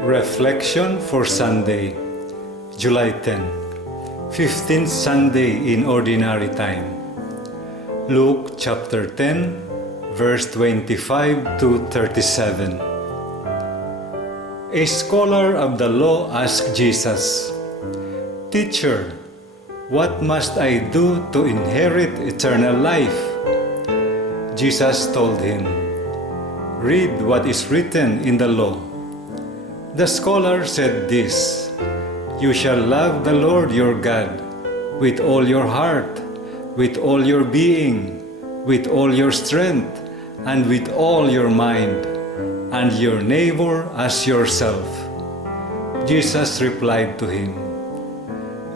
Reflection for Sunday, July 10, 15th Sunday in Ordinary Time. Luke chapter 10, verse 25 to 37. A scholar of the law asked Jesus, "Teacher, what must I do to inherit eternal life?" Jesus told him, "Read what is written in the law." The scholar said this, "You shall love the Lord your God with all your heart, with all your being, with all your strength, and with all your mind, and your neighbor as yourself." Jesus replied to him,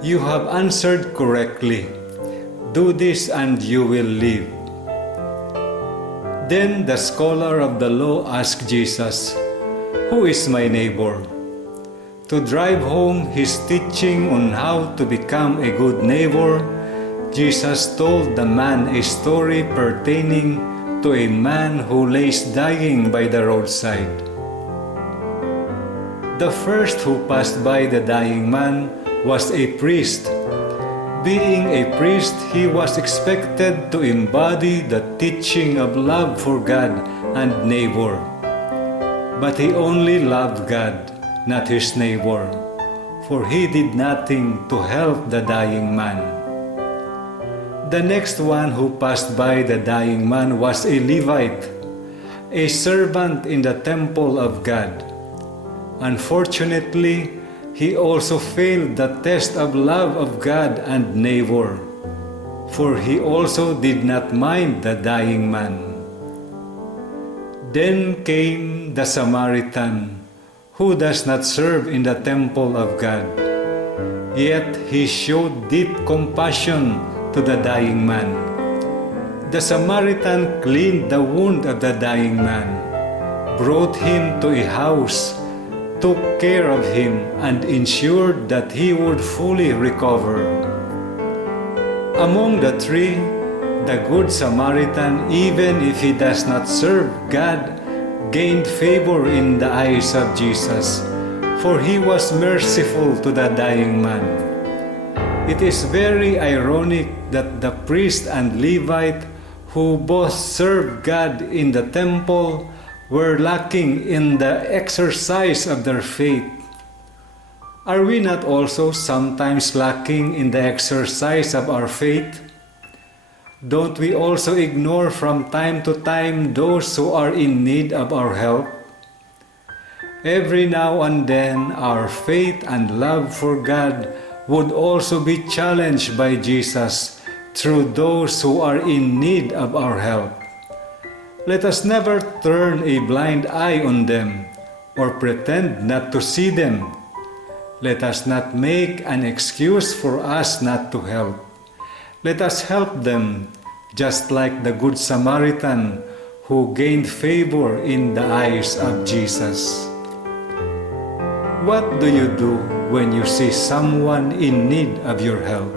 "You have answered correctly. Do this and you will live." Then the scholar of the law asked Jesus, "Who is my neighbor?" To drive home his teaching on how to become a good neighbor, Jesus told the man a story pertaining to a man who lays dying by the roadside. The first who passed by the dying man was a priest. Being a priest, he was expected to embody the teaching of love for God and neighbor. But he only loved God, not his neighbor, for he did nothing to help the dying man. The next one who passed by the dying man was a Levite, a servant in the temple of God. Unfortunately, he also failed the test of love of God and neighbor, for he also did not mind the dying man. Then came the Samaritan, who does not serve in the temple of God. Yet he showed deep compassion to the dying man. The Samaritan cleaned the wound of the dying man, brought him to a house, took care of him, and ensured that he would fully recover. Among the three, the Good Samaritan, even if he does not serve God, gained favor in the eyes of Jesus, for he was merciful to the dying man. It is very ironic that the priest and Levite, who both served God in the temple, were lacking in the exercise of their faith. Are we not also sometimes lacking in the exercise of our faith? Don't we also ignore from time to time those who are in need of our help? Every now and then, our faith and love for God would also be challenged by Jesus through those who are in need of our help. Let us never turn a blind eye on them or pretend not to see them. Let us not make an excuse for us not to help. Let us help them, just like the Good Samaritan who gained favor in the eyes of Jesus. What do you do when you see someone in need of your help?